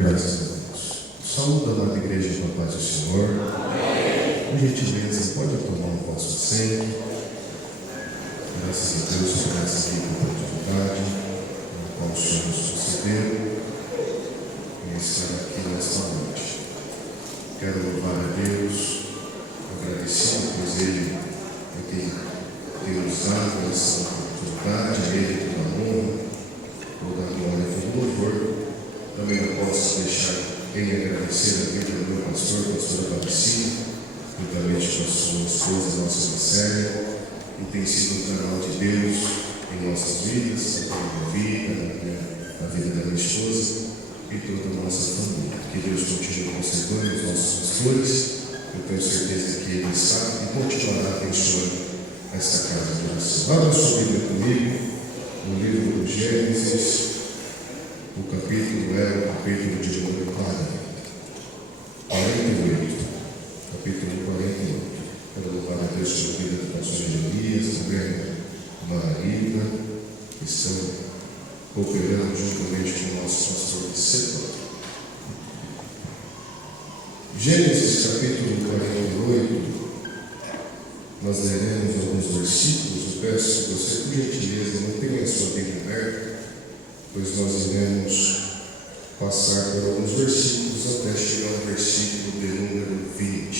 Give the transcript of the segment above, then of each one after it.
Graças a Deus. Saúde, amada igreja, com a paz do Senhor. Por gentileza, pode tomar o vosso assento. Graças a Deus por essa rica oportunidade na qual o Senhor nos concedeu em estar aqui nesta noite. Quero louvar a Deus, agradecido, pois Ele é quem tem nos dado essa oportunidade, a Ele toda a honra, toda a glória e todo o louvor. Também não posso deixar em agradecer a vida do meu pastor, pastora Aparecida, juntamente com a sua esposa, nossa Marcélia, que tem sido um canal de Deus em nossas vidas, na minha vida, na vida da minha esposa e toda a nossa família. Que Deus continue conservando os nossos pastores. Eu tenho certeza que Ele está e continuará abençoando esta casa de oração. Abra sua Bíblia comigo, no livro do Gênesis. O capítulo é o capítulo de número 48. Capítulo 48. Quero louvar a Deus pela vida do pastor Elias, também Margarida, que estão cooperando juntamente com o nosso pastor de Setor. Gênesis capítulo 48. Nós leremos alguns versículos. Eu peço que você, por gentileza, mantenha a sua Bíblia aberta, pois nós iremos passar por alguns versículos até chegar ao versículo de número 20.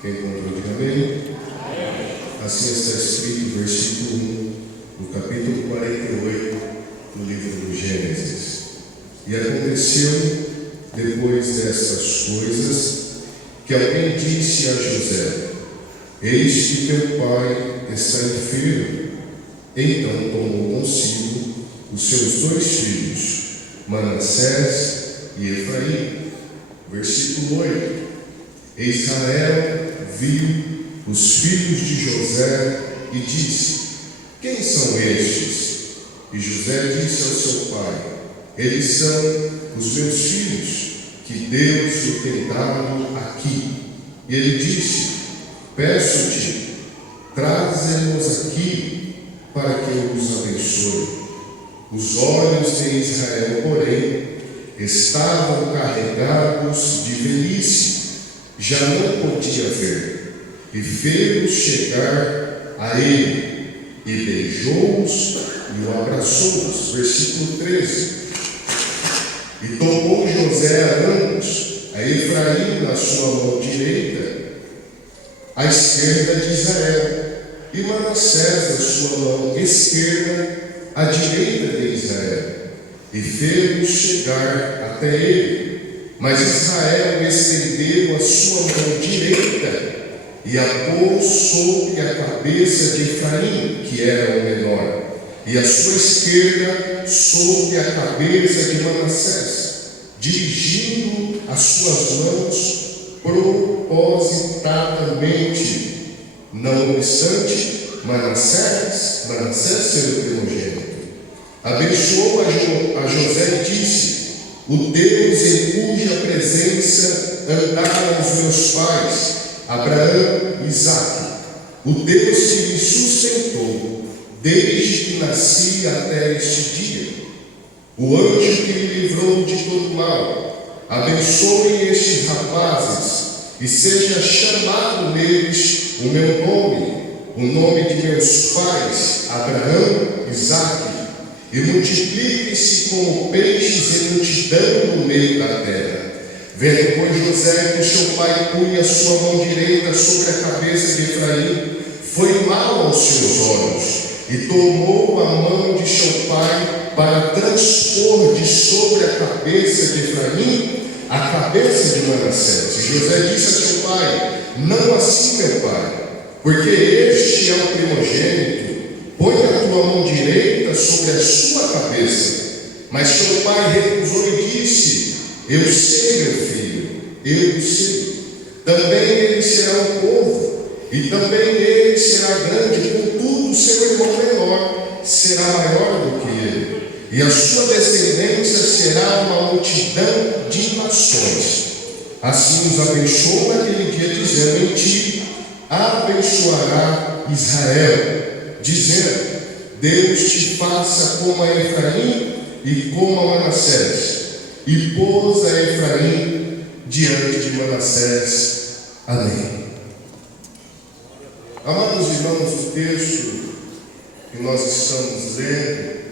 Quem encontrou, diga amém. Assim está escrito, versículo 1, no capítulo 48 do livro do Gênesis. E aconteceu, depois destas coisas, que alguém disse a José: eis que teu pai está enfermo. Então tomou consigo os seus dois filhos, Manassés e Efraim. Versículo 8. Israel viu os filhos de José e disse: quem são estes? E José disse ao seu pai: eles são os meus filhos, que Deus lhe tem dado aqui. E ele disse: peço-te, traze-nos aqui para que eu os abençoe. Os olhos de Israel, porém, estavam carregados de velhice, já não podia ver, e fez-os chegar a ele, e beijou-os e o abraçou-os. Versículo 13. E tomou José a ambos, a Efraim na sua mão direita, à esquerda de Israel, e Manassés na sua mão esquerda, à direita de Israel, e fez-os chegar até ele. Mas Israel estendeu a sua mão direita e a pôs sobre a cabeça de Efraim, que era o menor, e a sua esquerda sobre a cabeça de Manassés, dirigindo as suas mãos propositadamente. Não obstante, Manassés sendo primogênito, abençoou a José e disse: o Deus em cuja presença andaram os meus pais, Abraão e Isaque, o Deus que me sustentou desde que nasci até este dia, o anjo que me livrou de todo mal, abençoe estes rapazes e seja chamado neles o meu nome, o nome de meus pais, Abraão, Isaque, e multiplique-se como peixes em multidão no meio da terra. Vendo, pois, José que o seu pai punha a sua mão direita sobre a cabeça de Efraim, foi mal aos seus olhos, e tomou a mão de seu pai para transpor de sobre a cabeça de Efraim a cabeça de Manassés. E José disse a seu pai: não assim, meu pai, porque este é o primogênito, põe a tua mão direita sobre a sua cabeça. Mas seu pai recusou e disse: eu sei, meu filho, eu sei. Também ele será um povo, e também ele será grande, contudo seu irmão menor será maior do que ele, e a sua descendência será uma multidão de nações. Assim os abençoou naquele dia, dizendo: em ti abençoará Israel, dizendo: Deus te faça como a Efraim e como a Manassés. e pôs a Efraim diante de Manassés. Amém. Amados irmãos, o texto que nós estamos lendo,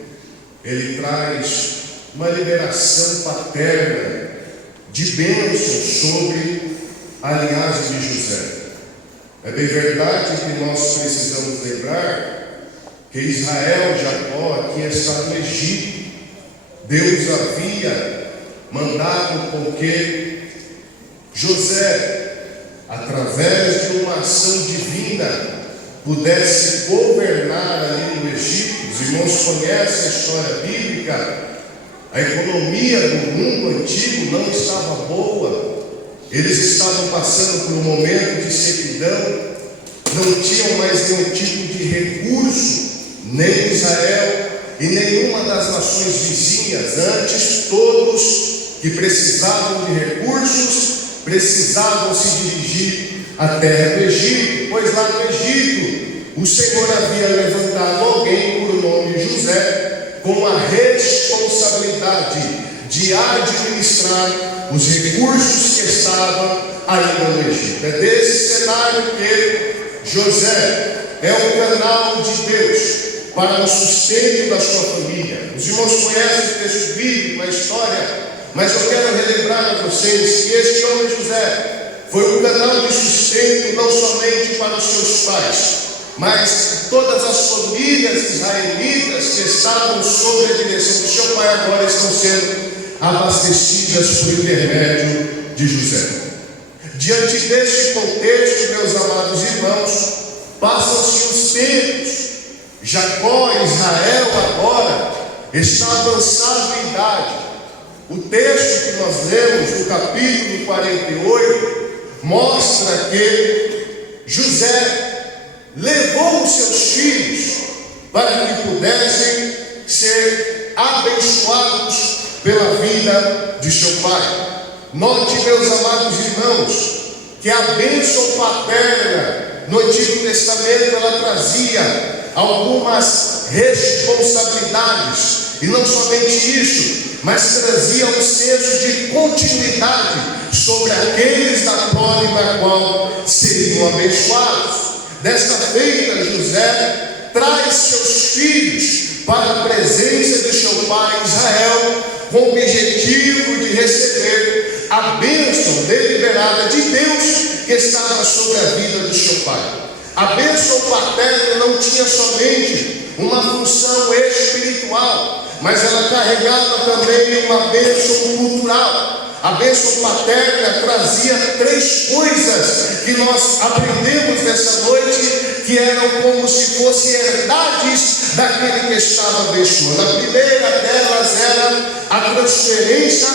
ele traz uma liberação paterna de bênção sobre a linhagem de José. É bem verdade que nós precisamos lembrar que Israel, Jacó, aqui está no Egito. Deus havia mandado com que José, através de uma ação divina, pudesse governar ali no Egito. Os irmãos conhecem a história bíblica. A economia do mundo antigo não estava boa. Eles estavam passando por um momento de sequidão. Não tinham mais nenhum tipo de recurso, nem Israel e nenhuma das nações vizinhas. Antes, todos que precisavam de recursos precisavam se dirigir à terra do Egito, pois lá no Egito o Senhor havia levantado alguém por nome José, com a responsabilidade de administrar os recursos que estavam ainda no Egito. É desse cenário que José é o canal de Deus para o sustento da sua família. Os irmãos conhecem o texto bíblico, a história, mas eu quero relembrar a vocês que este homem José foi um canal de sustento não somente para os seus pais, mas todas as famílias israelitas que estavam sob a direção do seu pai agora estão sendo abastecidas por intermédio de José. Diante deste contexto, meus amados irmãos, passam-se os tempos. Jacó, Israel, agora está avançado em idade. O texto que nós lemos no capítulo 48 mostra que José levou os seus filhos para que pudessem ser abençoados pela vida de seu pai. Note, meus amados irmãos, que a bênção paterna no Antigo Testamento ela trazia algumas responsabilidades, e não somente isso, mas trazia um senso de continuidade sobre aqueles da prole da qual seriam abençoados. Desta feita, José traz seus filhos para a presença de seu pai Israel, com o objetivo de receber a bênção deliberada de Deus que estava sobre a vida do seu pai. A bênção paterna não tinha somente uma função espiritual, mas ela carregava também uma bênção cultural. A bênção paterna trazia três coisas que nós aprendemos nessa noite, que eram como se fossem herdades daquele que estava abençoando. A primeira delas era a transferência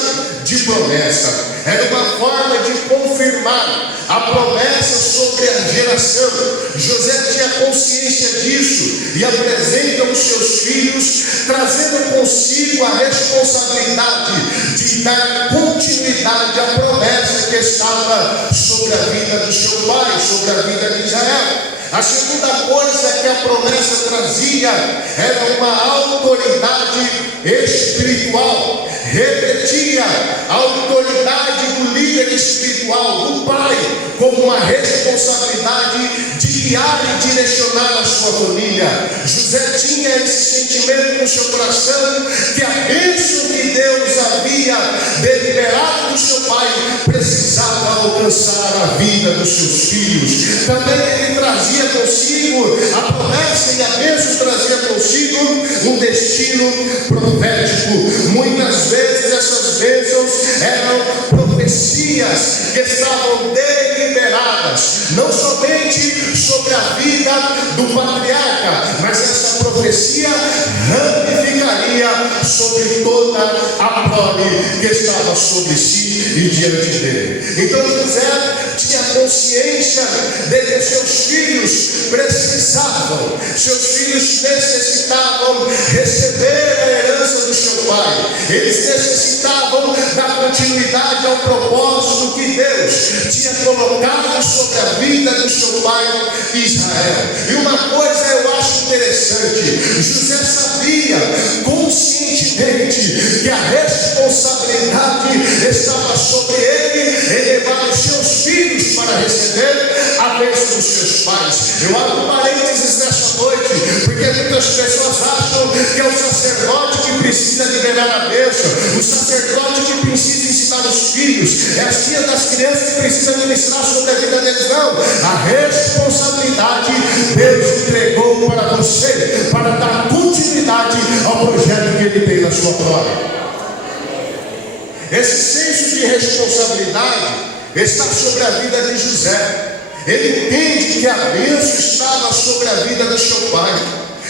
de promessa. Era uma forma de confirmar a promessa sobre a geração. José tinha consciência disso e apresenta os seus filhos, trazendo consigo a responsabilidade de dar continuidade à promessa que estava sobre a vida do seu pai, sobre a vida de Israel. A segunda coisa que a promessa trazia era uma autoridade espiritual, refletia a autoridade do líder espiritual, do pai, como uma responsabilidade de guiar e direcionar a sua família. José tinha esse sentimento no seu coração, que a bênção que Deus havia deliberado do seu pai precisava alcançar a vida dos seus filhos. Também ele trazia consigo a promessa, e a bênção trazia consigo um destino profético. Muitas vezes essas bênçãos eram profecias que estavam deliberadas, não somente sobre a vida do patriarca, mas essa profecia ramificaria sobre toda a prole que estava sobre si e diante dele. Então José tinha consciência de que seus filhos precisavam, seus filhos necessitavam receber a herança do seu pai. Eles necessitavam da continuidade continuidade ao propósito que Deus tinha colocado sobre a vida do seu pai Israel. E uma coisa eu acho interessante: José sabia conscientemente que a responsabilidade estava sobre ele levar os seus filhos para receber a bênção dos seus pais. Eu abro parênteses nessa noite, porque muitas pessoas acham que é o sacerdote que precisa liberar a bênção, o sacerdote que precisa ensinar os filhos, é a tia das crianças que precisa ministrar sobre a vida deles. Não, a responsabilidade Deus entregou para você, para dar continuidade ao projeto que Ele tem na sua glória. Esse senso de responsabilidade está sobre a vida de José. Ele entende que a bênção estava sobre a vida do seu pai.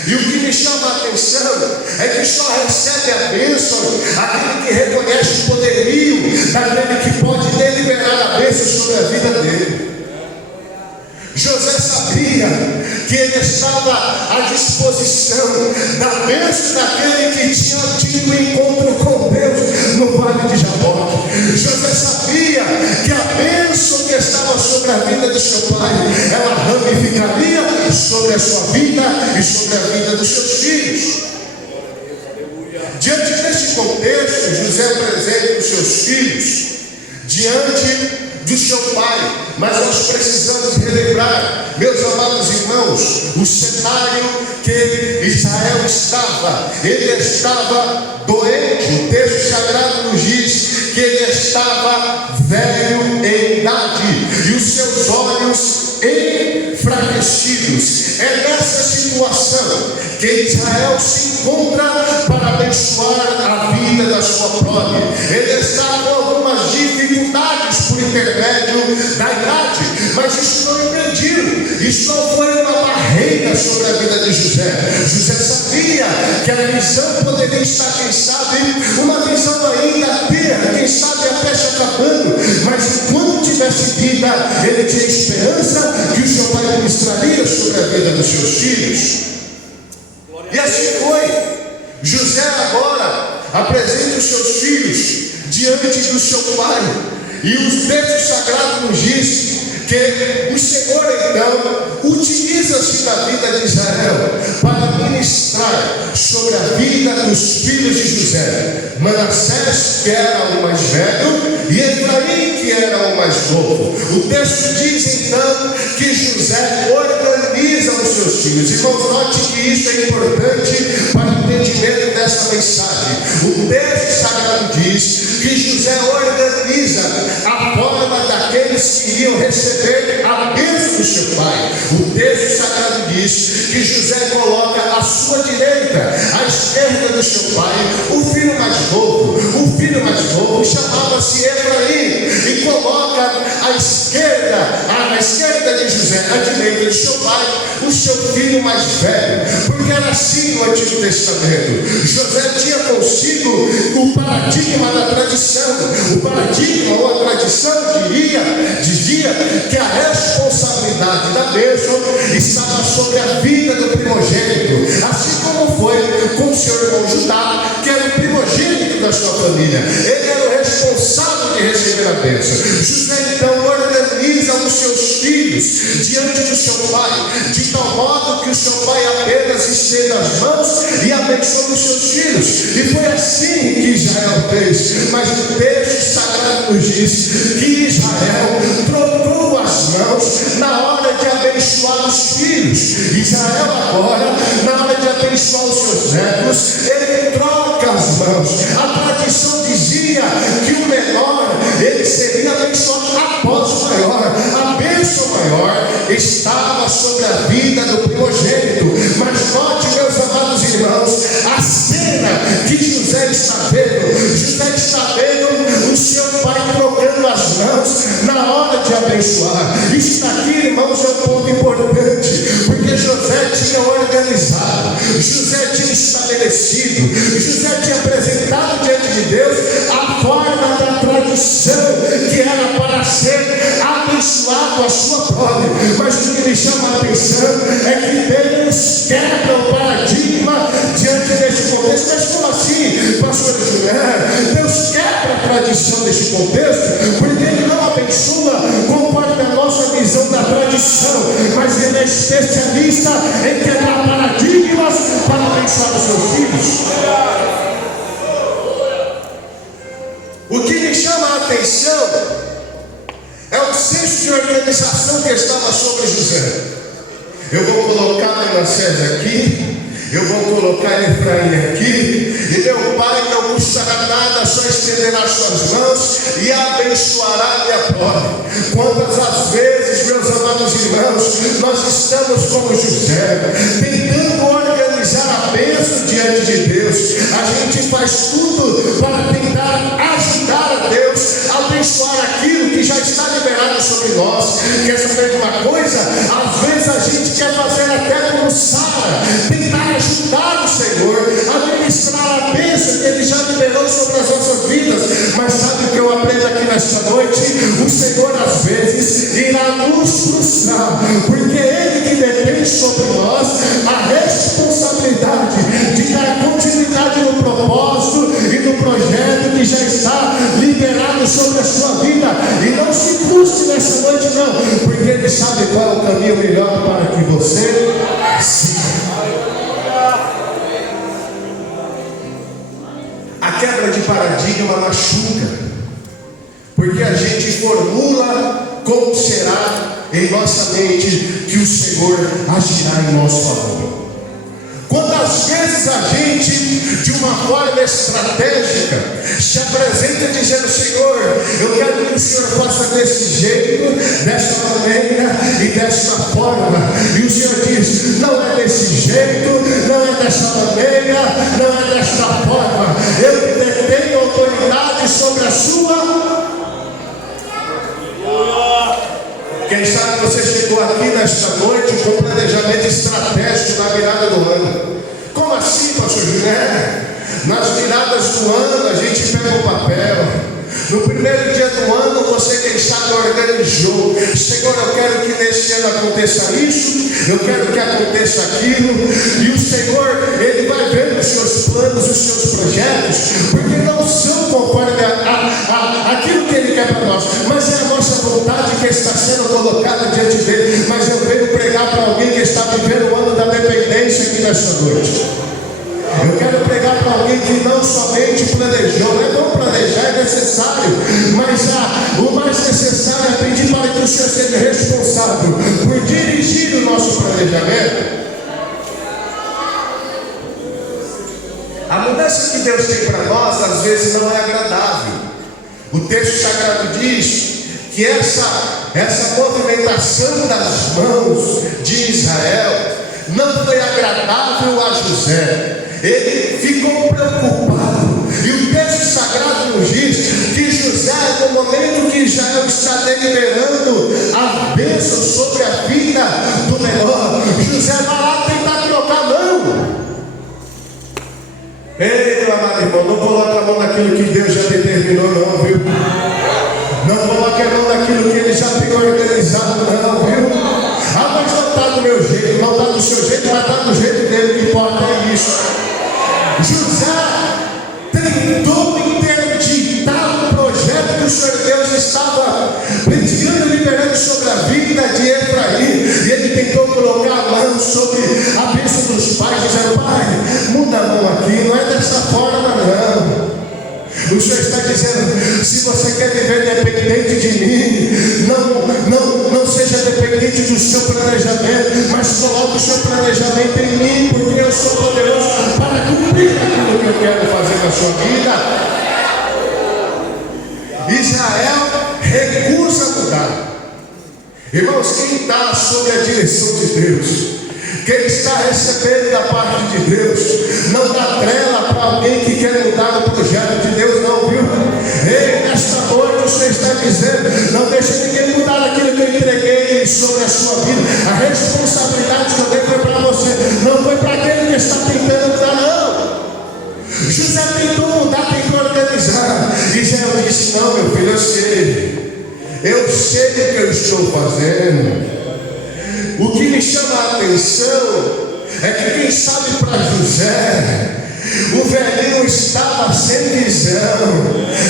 E o que me chama a atenção é que só recebe a bênção aquele que reconhece o poderio daquele que pode deliberar a bênção sobre a vida dele. José sabia que ele estava à disposição da bênção daquele que tinha tido um encontro com Deus no vale de Jaboque. José sabia que a bênção que estava sobre a vida do seu pai, ela ramificaria sobre a sua vida e sobre a vida dos seus filhos. Diante desse contexto, José apresenta os seus filhos diante do seu pai. Mas nós precisamos relembrar, meus amados irmãos, o cenário que Israel estava. Ele estava doente. O texto sagrado nos diz que ele estava velho em idade e os seus olhos enfraquecidos. É nessa situação que Israel se encontra para abençoar a vida da sua prole. Ele está com algumas dificuldades por intermédio da idade, mas isso não impediu, isso não foi uma barreira sobre a vida de José. José sabia que a visão poderia estar, quem sabe, uma visão ainda terra, quem sabe até se acabando, mas enquanto tivesse vida, ele tinha esperança que o seu pai ministraria sobre a vida dos seus filhos. E assim foi. José agora apresenta os seus filhos diante do seu pai, e os textos sagrados nos diz que o Senhor então utiliza-se da vida de Israel para ministrar sobre a vida dos filhos de José. Manassés, que era o mais velho, e Efraim, que era o mais novo. O texto diz então que José organiza os seus filhos. Irmãos, note que isso é importante para o entendimento dessa mensagem. O texto sagrado diz que José organiza a forma daqueles que iriam receber a bênção do seu pai. O texto sagrado diz que José coloca à sua direita, à esquerda do seu pai, o filho mais novo. O filho mais novo chamava-se Efraim, e coloca à esquerda, na esquerda de José, à direita do seu pai, o seu filho mais velho. Porque era assim no Antigo Testamento. José tinha consigo o paradigma da tradição. O paradigma ou a tradição dizia que a responsabilidade da bênção estava sobre a vida do primogênito, assim como foi com o seu irmão Judá, que era o primogênito da sua família. Ele era o responsável de receber a bênção. José então organiza os seus filhos diante do seu pai, de tal modo que o seu pai apenas estenda as mãos e abençoa os seus filhos. E foi assim que Israel fez. Mas o texto sagrado nos diz que Israel trocou as mãos na hora de abençoar os filhos. Israel agora, na hora de abençoar os seus netos, ele troca as mãos. A tradição dizia que o menor, ele seria abençoado após o maior. A bênção maior estava sobre a vida do primogênito. Mas note, meus amados irmãos, a cena que José está vendo. José está vendo o seu pai trocando as mãos na hora de abençoar. Isso aqui, irmãos, é um ponto importante, porque José tinha organizado, José tinha estabelecido, José tinha apresentado diante de Deus a forma da tradição que era para ser abençoado a sua prole. Mas o que me chama a atenção é que Deus quebra o paradigma diante desse contexto. Mas como assim, pastor José? Deus quebra a tradição. tradição neste contexto, porque ele não abençoa conforme a nossa visão da tradição, mas ele é especialista em quebrar paradigmas para abençoar os seus filhos. O que me chama a atenção é o senso de organização que estava sobre José. Eu vou colocar Manassés aqui, eu vou colocar Efraim aqui, e meu pai não custará nada, só estenderá suas mãos e abençoará minha prole. Quantas as vezes, meus amados irmãos, nós estamos como José, tentando organizar a bênção diante de Deus. A gente faz tudo para tentar ajudar a Deus a abençoar aquilo que já está liberado sobre nós. Quer saber de uma coisa? Às vezes a gente quer fazer até como Sara, tentar ajudar o Senhor a ministrar a bênção que Ele já liberou sobre as nossas vidas. Mas sabe o que eu aprendo aqui nesta noite? O Senhor às vezes irá nos frustrar, porque Ele que detém sobre nós a responsabilidade de dar continuidade no propósito e no projeto que já está liberado sobre a sua vida. E não se frustre nessa noite não, porque Ele sabe qual é o caminho melhor para que você siga. A quebra de paradigma machuca, porque a gente formula como será em nossa mente que o Senhor agirá em nosso favor. Quantas vezes a gente, de uma forma estratégica, se apresenta dizendo: Senhor, eu quero que o Senhor faça desse jeito, dessa maneira e dessa forma. E o Senhor diz: não é desse jeito, não é dessa maneira, não é desta forma. Eu detenho autoridade sobre a sua. Quem sabe você chegou aqui nesta noite com um planejamento estratégico na virada do ano. Como assim, pastor José? Nas viradas do ano a gente pega o papel. No primeiro dia do ano você, quem sabe, organizou: Senhor, eu quero que nesse ano aconteça isso, eu quero que aconteça aquilo. E o Senhor, Ele vai ver os seus planos, os seus projetos, porque não são conforme aquilo que Ele quer para nós, mas é a nossa vontade que está sendo colocada diante dEle. Mas eu venho pregar para alguém que está vivendo o ano da dependência aqui nessa noite. Eu quero pregar para alguém que não somente planejou, não é bom planejar, é necessário, mas o mais necessário é pedir para que o Senhor seja responsável por dirigir o nosso planejamento. A mudança que Deus tem para nós às vezes não é agradável. O texto sagrado diz que essa movimentação das mãos de Israel não foi agradável a José. Ele ficou preocupado, e o texto sagrado nos diz que José, no momento que Israel está deliberando a bênção sobre a vida do menor, José vai lá tentar trocar a mão. Ei, meu amado irmão, não coloque a mão naquilo que Deus já determinou, não, viu? Não coloque a mão naquilo que Ele já tem organizado, não, viu? Ah, mas não está do meu jeito, não está do seu jeito, mas está do jeito dele, que importa é isso. José tentou interditar o projeto que o Senhor Deus estava predicando e liberando sobre a vida de Efraim, e ele tentou colocar a mão sobre a bênção dos pais, dizendo: Pai, muda a mão aqui, não é dessa forma não. O Senhor está dizendo: se você quer viver dependente de mim, não seja dependente do seu planejamento, mas coloque o seu planejamento em mim, porque eu sou poderoso para cumprir aquilo que eu quero fazer na sua vida. Israel recusa mudar. Irmãos, quem está sob a direção de Deus, quem está recebendo da parte de Deus, não dá trela para alguém que quer mudar o projeto de Deus, não, viu? Ei, nesta noite o Senhor está dizendo: não deixe ninguém mudar aquilo que eu entreguei sobre a sua vida. A responsabilidade que eu dei foi para você, não foi para aquele que está tentando mudar, não. José tentou mudar, tentou organizar. Israel disse: não, meu filho, eu sei o que eu estou fazendo. O que me chama a atenção é que, quem sabe, para José O velhinho estava sem visão.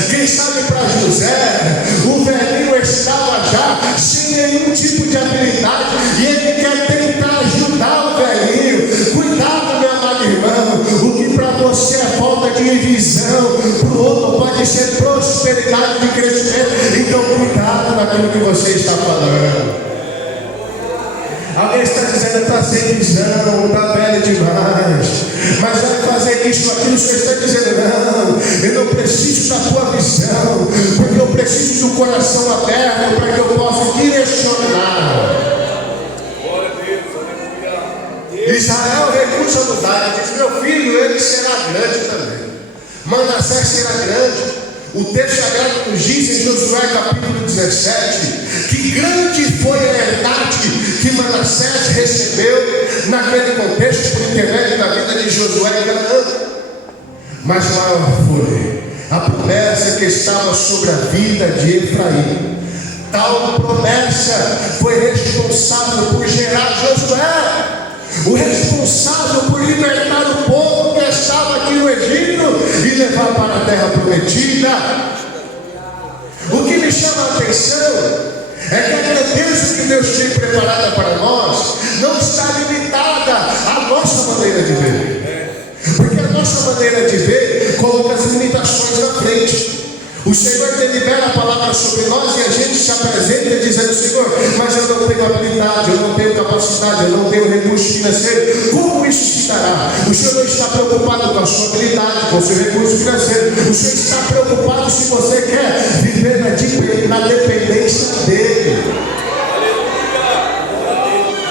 Quem sabe para José, o velhinho estava já sem nenhum tipo de habilidade, e ele quer tentar ajudar o velhinho. Cuidado, meu amado irmão, o que para você é falta de visão, para o outro pode ser prosperidade de crescimento. Então cuidado naquilo que você está falando. Alguém está dizendo, está sem visão, está velho demais, mas vai fazer isso, aquilo. Você está dizendo, não, eu não preciso da tua visão, porque eu preciso do coração aberto para que eu possa direcionar. Israel recusa mudar, ele diz, meu filho, ele será grande também. Manassés será grande. O texto sagrado nos diz em Josué capítulo 17, que grande foi a herdade que Manassés recebeu naquele contexto por intermédio da vida de Josué e Canaã. Mas maior foi a promessa que estava sobre a vida de Efraim. Tal promessa foi responsável por gerar Josué, o responsável por libertar o povo que estava aqui no Egito e levar para a terra prometida. O que me chama a atenção é que a grandeza que Deus tem preparada para nós não está limitada à nossa maneira de ver, porque a nossa maneira de ver coloca as limitações na frente. O Senhor delibera a palavra sobre nós e a gente se apresenta dizendo, Senhor, mas eu não tenho habilidade, eu não tenho capacidade, eu não tenho recurso financeiro. Como isso se dará? O Senhor não está preocupado com a sua habilidade, com o seu recurso financeiro. O Senhor está preocupado se você quer viver na dependência dEle.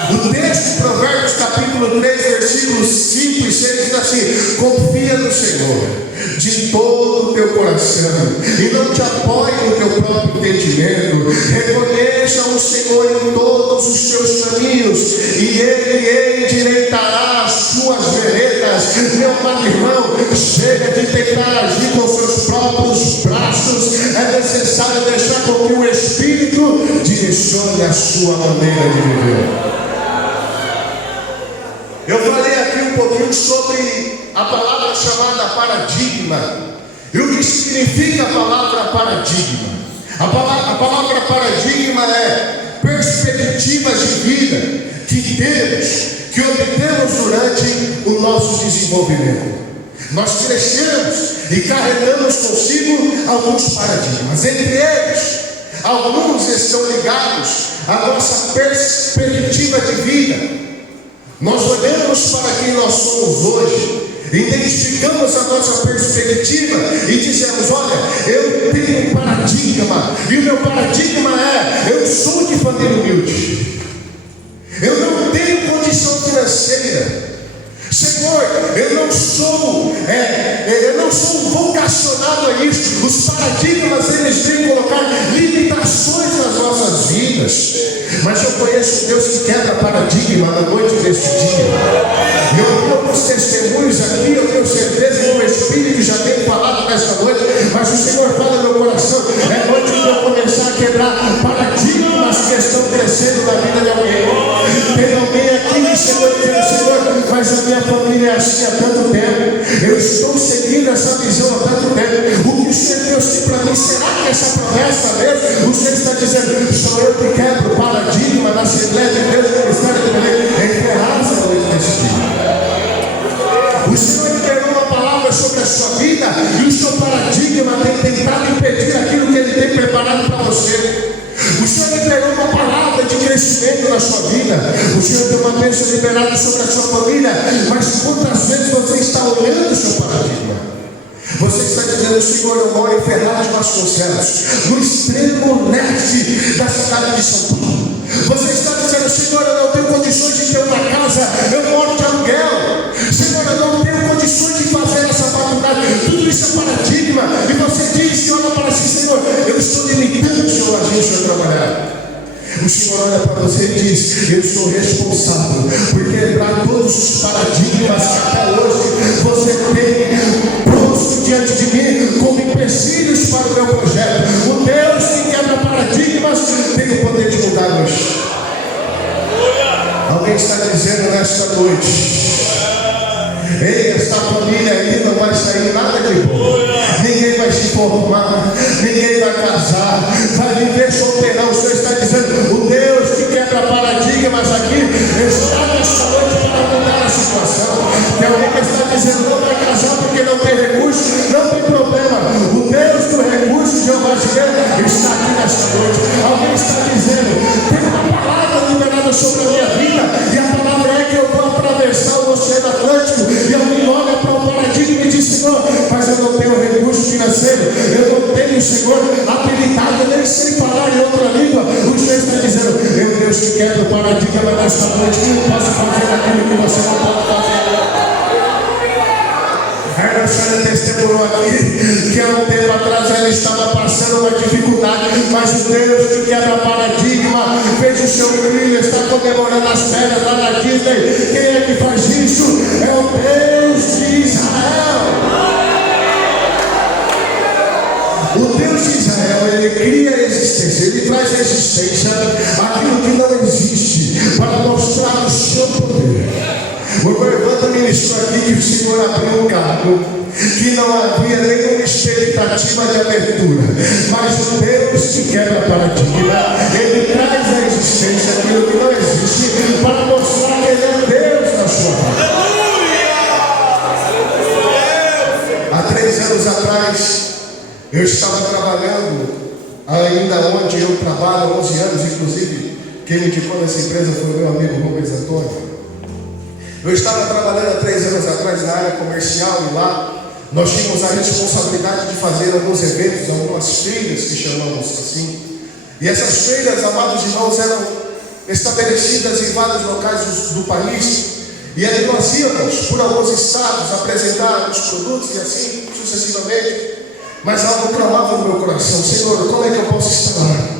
O texto, Provérbios capítulo 3, versículos 5 e 6 diz assim: confia no Senhor de todo o teu coração e não te apoie no teu próprio entendimento. Reconheça o Senhor em todos os teus caminhos e Ele endireitará as suas veredas. Meu amado irmão, chega de tentar agir com seus próprios braços. É necessário deixar com que o Espírito direcione a sua maneira de viver. Eu falei aqui um pouquinho sobre a palavra chamada paradigma. E o que significa a palavra paradigma? A palavra paradigma é perspectivas de vida que temos, que obtemos durante o nosso desenvolvimento. Nós crescemos e carregamos consigo alguns paradigmas. Entre eles, alguns estão ligados à nossa perspectiva de vida. Nós olhamos para quem nós somos hoje, identificamos a nossa perspectiva e dizemos: olha, eu tenho um paradigma, e o meu paradigma é: eu sou de família humilde, eu não tenho condição financeira, Senhor, eu não sou vocacionado a isso. Os paradigmas, eles vêm colocar limitações nas nossas vidas. Mas eu conheço um Deus que quebra paradigma na noite desse dia. E eu tenho alguns testemunhos aqui, eu tenho certeza que o Espírito já tem falado nessa noite, mas o Senhor fala no meu coração: é noite de eu começar a quebrar paradigmas que estão crescendo na vida de alguém. Tem alguém aqui que chegou dizendo: Senhor, mas a minha família é assim há tanto tempo, eu estou seguindo essa visão há tanto tempo, o que o Senhor trouxe para mim, será que essa promessa mesmo? O Senhor está dizendo: sou eu que quebro o paradigma na Assembleia de Deus, no Ministério de Belém, enterrados na noite desse dia. O Senhor liberou uma palavra sobre a sua vida e o seu paradigma tem tentado impedir aquilo que Ele tem preparado para você. O Senhor liberou uma palavra de crescimento na sua vida. O Senhor tem uma bênção liberada sobre a sua família. Mas quantas vezes você está olhando o seu paradigma? Você está dizendo: Senhor, eu moro em Ferraz de Vasconcelos, no extremo leste da cidade de São Paulo. Você está dizendo: Senhor, eu não tenho condições de ter uma casa, eu moro de aluguel. Senhor, eu não tenho condições de fazer essa faculdade. Tudo isso é paradigma. E você diz e olha para si: Senhor, eu estou limitando o Senhor a agir, o Senhor trabalhar. O Senhor olha para você e diz: eu sou responsável por quebrar todos os paradigmas que até hoje você tem posto diante de mim como empecilhos para o meu projeto. O Deus que quebra paradigmas tem o poder de mudar hoje. Alguém está dizendo nesta noite: ei, esta família aí casar, vai viver solteirão. O Senhor está dizendo, o Deus que quebra paradigmas aqui está nesta noite para mudar a situação. Tem alguém que está dizendo, não vai casar porque não tem recurso, não tem problema. O Deus do recurso, Jeová Jireh, está aqui nesta noite. Alguém está dizendo, tem uma palavra liberada sobre a minha vida, e a palavra é que eu vou atravessar o Oceano Atlântico. E alguém olha para o paradigma e diz, Senhor, mas eu não tenho recurso financeiro, eu não tenho, Senhor, habilidade, eu nem sei falar em outra língua. O Senhor está dizendo, eu, Deus que quebra o paradigma nesta noite, posso fazer aquilo que você não pode fazer. A senhora testemunhou aqui que há um tempo atrás ela estava passando uma dificuldade, mas o Deus que quebra paradigma fez o seu filho, está comemorando as férias lá na Disney. Quem é que faz isso? É o Deus de Israel. O Deus de Israel, ele cria a existência, ele traz a existência aquilo que não existe, para mostrar o seu poder. O irmão Evandro ministrou aqui que o Senhor abriu um cargo, que não havia nenhuma expectativa de abertura, mas o Deus que quebra paradigma, ele traz a existência aquilo que não existe, para mostrar que ele é Deus na sua vida. Há 3 anos atrás, eu estava trabalhando ainda onde eu trabalho há 11 anos, inclusive quem me indicou nessa empresa foi o meu amigo Rubens Antônio. Eu estava trabalhando há 3 anos atrás na área comercial, e lá nós tínhamos a responsabilidade de fazer alguns eventos, algumas feiras que chamamos assim. E essas feiras, amados irmãos, eram estabelecidas em vários locais do país. E aí nós íamos por alguns estados apresentar os produtos e assim sucessivamente. Mas algo clamava no meu coração, Senhor, como é que eu posso estar lá?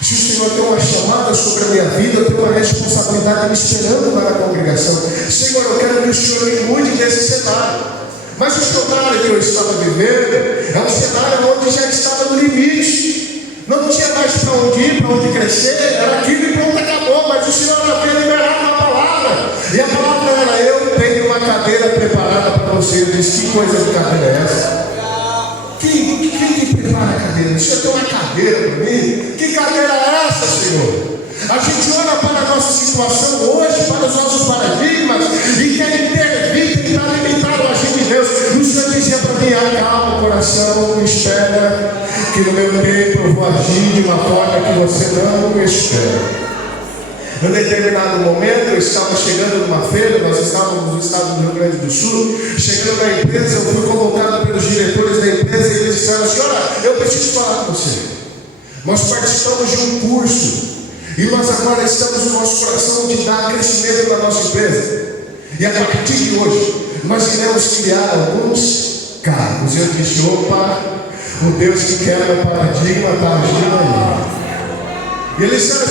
Se o Senhor tem uma chamada sobre a minha vida, eu tenho uma responsabilidade me esperando lá na congregação. Senhor, eu quero que o Senhor me mude desse cenário. Mas o cenário que eu estava vivendo é um cenário onde já estava no limite. Não tinha mais para onde ir, para onde crescer, era aquilo e pronto, acabou. Mas o Senhor havia liberado uma palavra. E a palavra era, eu tenho uma cadeira preparada para você. Eu disse, que coisa de cadeira é essa? Quem prepara a cadeira? O Senhor tem uma cadeira para mim? Que cadeira é essa, Senhor? A gente olha para a nossa situação hoje, para os nossos paradigmas, e quer intervir, tentar limitar o agir de Deus. O Senhor dizia para mim, acalma o coração, espera, que no meu tempo eu vou agir de uma forma que você não espera. Em determinado momento, eu estava chegando numa feira, nós estávamos no estado do Rio Grande do Sul, chegando na empresa, eu fui convocado pelos diretores da empresa, e eles disseram, senhora, eu preciso falar com você. Nós participamos de um curso, e nós agora estamos no nosso coração de dar crescimento na nossa empresa. E a partir de hoje, nós iremos criar alguns cargos. Eu disse, opa, o Deus que quebra o paradigma está agindo aí. E ele disseram, a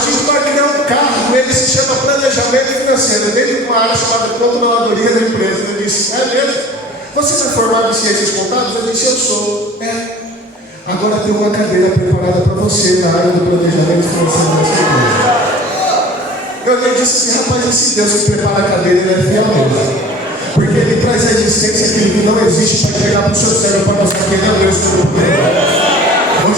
gente vai criar um cargo, ele se chama planejamento financeiro, dentro de uma área chamada controladoria da empresa. Ele disse, é mesmo? Você não é formado em ciências contábeis? Eu disse, eu sou. Agora tem uma cadeira preparada para você na área do planejamento financeiro dessa empresa. Eu disse assim, rapaz, esse Deus que prepara a cadeira, ele é fiel mesmo. Porque ele traz a existência aquilo que não existe para entregar para o seu cérebro, para mostrar que ele é Deus todo poder. No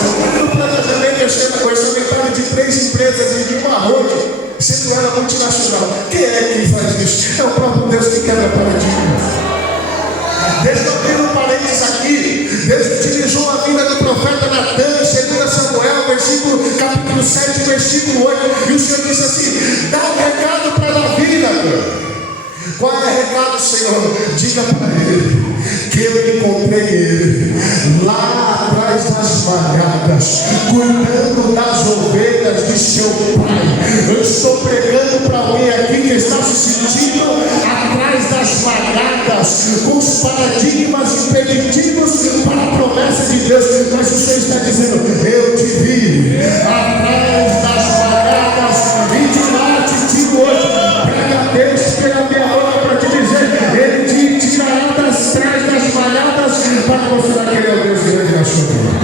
planejamento eu chego com orçamentário de 3 empresas e de uma ronde, sendo ela multinacional. Quem é que faz isso? É o próprio Deus que quebra paradigmas. Deixa eu abrir um parênteses aqui. Deus utilizou a vida do profeta Natan, em 2 Samuel, capítulo 7, versículo 8. E o Senhor disse assim, dá um recado para Davi, Natan. Qual é o recado, Senhor? Diga para ele que eu encontrei ele lá atrás das malhadas, cuidando das ovelhas de seu pai. Eu estou pregando para alguém aqui que está se sentindo atrás das malhadas, com os paradigmas impeditivos para a promessa de Deus. Mas o Senhor está dizendo, eu te vi atrás das malhadas e de lá te tiro hoje. Prega a Deus pela minha boca para te dizer, ele te tirará das trás das malhadas para mostrar que ele é o Deus grande na sua vida.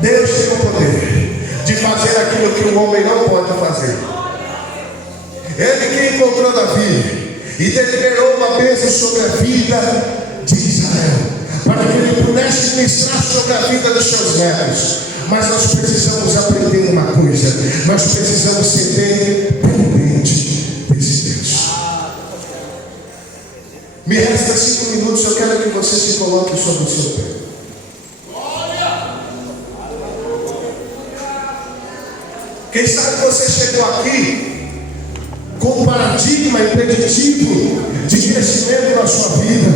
Deus tem o poder de fazer aquilo que o homem não pode fazer. Ele que encontrou Davi e deliberou uma bênção sobre a vida de Israel, para que ele pudesse ministrar sobre a vida dos seus netos. Mas nós precisamos aprender uma coisa: nós precisamos ser dependentes desse Deus. Me resta 5 minutos, eu quero que você se coloque sobre o seu pé. Quem sabe você chegou aqui com um paradigma impeditivo de crescimento na sua vida,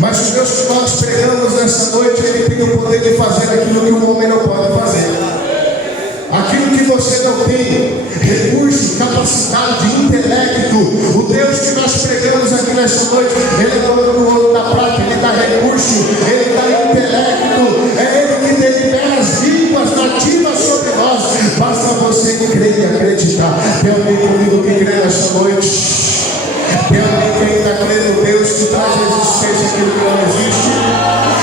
mas o Deus que nós pregamos nessa noite, Ele tem o poder de fazer aquilo que o homem não pode fazer. Aquilo que você não tem recurso, capacidade, intelecto, o Deus que nós pregamos aqui nessa noite, Ele é dono do ouro da prata, Ele dá recurso, Ele dá intelecto, é Ele que delibera as línguas nativas sobre nós. Basta você crer e acreditar. Tem alguém comigo que crê nessa noite? Tem alguém que ainda crê no Deus que traz a existência aquilo que não existe?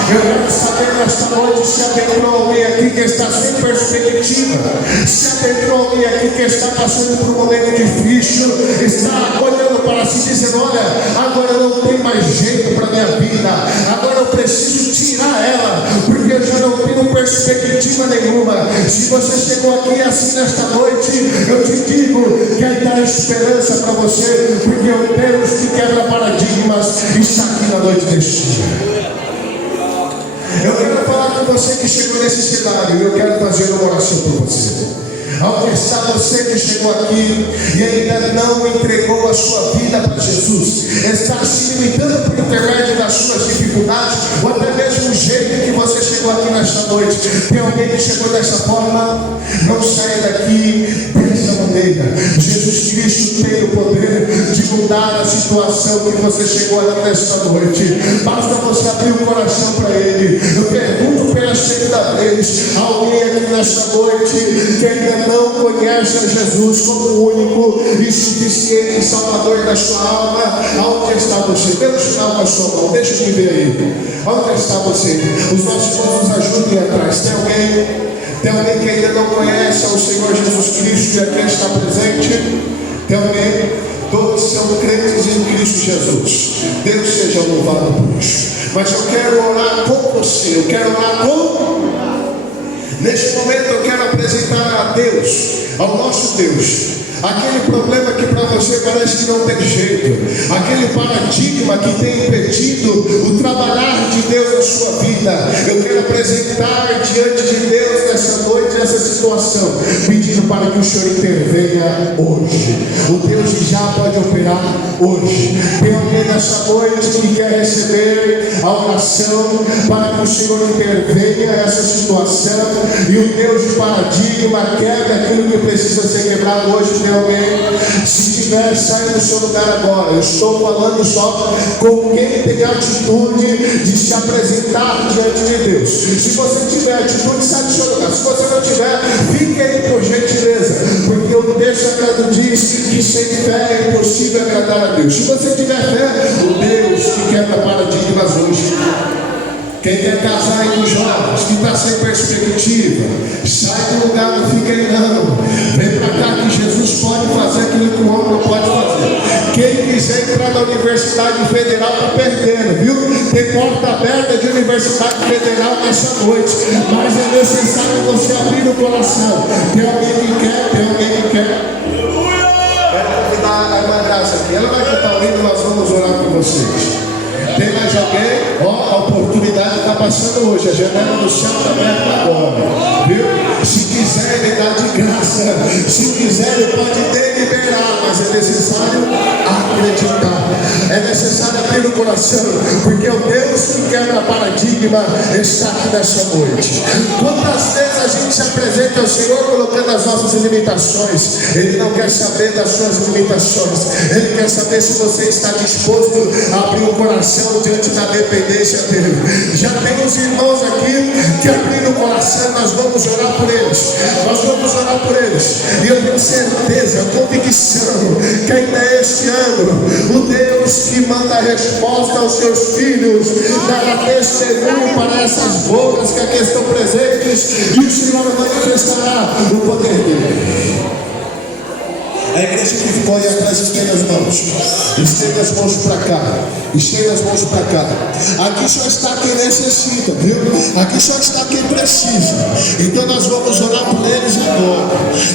Eu quero saber nesta noite se adentrou alguém aqui que está sem perspectiva, se adentrou alguém aqui que está passando por um momento difícil, está olhando para si dizendo: olha, agora não tem mais jeito para a minha vida, agora eu preciso tirar ela, porque eu já não tenho perspectiva nenhuma. Se você chegou aqui assim nesta noite, eu te digo que ainda há esperança para você, porque o Deus que quebra paradigmas está aqui na noite deste dia. Eu quero falar com você que chegou nesse cenário, eu quero fazer uma oração por você. Onde está você que chegou aqui e ainda não entregou a sua vida para Jesus? Está se limitando por intermédio das suas dificuldades, ou até mesmo o jeito que você chegou aqui nesta noite. Tem alguém que chegou dessa forma? Não saia daqui dessa maneira. Jesus Cristo tem o poder de mudar a situação que você chegou aqui nesta noite. Basta você abrir o coração para Ele. Eu pergunto pela segunda vez: alguém aqui nesta noite que ainda não conhece a Jesus como o único e suficiente Salvador da sua alma? Aonde está você? Dê um sinal com a sua mão, deixa eu me ver aí. Onde está você? Os nossos irmãos nos ajudem atrás. Tem alguém? Tem alguém que ainda não conhece ao Senhor Jesus Cristo e aqui está presente? Tem alguém? Todos são crentes em Cristo Jesus. Deus seja louvado por isso. Mas eu quero orar com você. Eu quero orar com... Neste momento eu quero apresentar a Deus, ao nosso Deus, aquele problema que para você parece que não tem jeito, aquele paradigma que tem impedido o trabalhar de Deus na sua vida. Eu quero apresentar diante de Deus nessa noite essa situação, pedindo para que o Senhor intervenha hoje. O Deus que já pode operar hoje. Tem alguém nessa noite que quer receber a oração para que o Senhor intervenha nessa situação e o Deus de paradigma quebre aquilo que precisa ser quebrado hoje? Tem alguém? Se tiver, sai do seu lugar agora. Eu estou falando só com quem tem atitude de se apresentar diante de Deus. Se você tiver atitude, sai do seu lugar. Se você não tiver, fique aí por gentileza, porque o texto sagrado diz que sem fé é impossível agradar a Deus. Se você tiver fé, o Deus que quebra paradigmas hoje. Quem quer casar aí com jovens, que está sem perspectiva, sai do lugar, não fica aí não. Vem para cá que Jesus pode fazer aquilo que o homem não pode fazer. Quem quiser entrar na Universidade Federal está perdendo, viu? Tem porta aberta de Universidade Federal nessa noite, mas é necessário você abrir o coração. Tem alguém que quer? Tem alguém que quer? Quero convidar a irmã Graça aqui. Ela vai estar ouvindo, nós vamos orar com vocês. Tem mais alguém? Ó, a oportunidade está passando hoje. A janela do céu está aberta agora. Viu? Se quiser, Ele dá de graça. Se quiser, Ele pode deliberar. Mas é necessário acreditar. É necessário abrir o coração. Porque o Deus que quebra paradigma está aqui nessa noite. Quantas vezes a gente se apresenta ao Senhor colocando as nossas limitações? Ele não quer saber das suas limitações. Ele quer saber se você está disposto a abrir o coração diante da dependência dele. Já tem os irmãos aqui que abriram o coração. Nós vamos orar por eles. Nós vamos orar por eles. E eu tenho certeza, convicção, que ainda este ano o Deus que manda a resposta aos seus filhos dará testemunho para essas bocas que aqui estão presentes, e o Senhor manifestará o poder dele. A igreja que ficou aí atrás, estenda as mãos. Estenda as mãos para cá. Estenda as mãos para cá. Aqui só está quem necessita, viu? Aqui só está quem precisa. Então nós vamos orar por eles agora.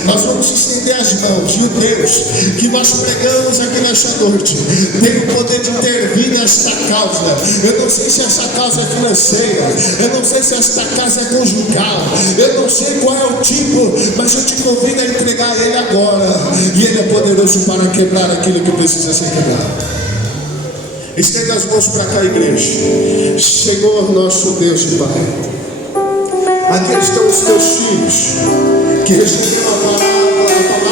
Nós vamos estender as mãos. E o Deus que nós pregamos aqui nesta noite tem o poder de intervir nesta causa. Eu não sei se essa causa é financeira. Eu não sei se esta casa é conjugal. Eu não sei qual é o tipo, mas eu te convido a entregar a Ele agora. E Ele é poderoso para quebrar aquilo que precisa ser quebrado. Estenda as mãos para cá, igreja. Senhor nosso Deus e Pai, aqui estão os teus filhos que receberam a palavra.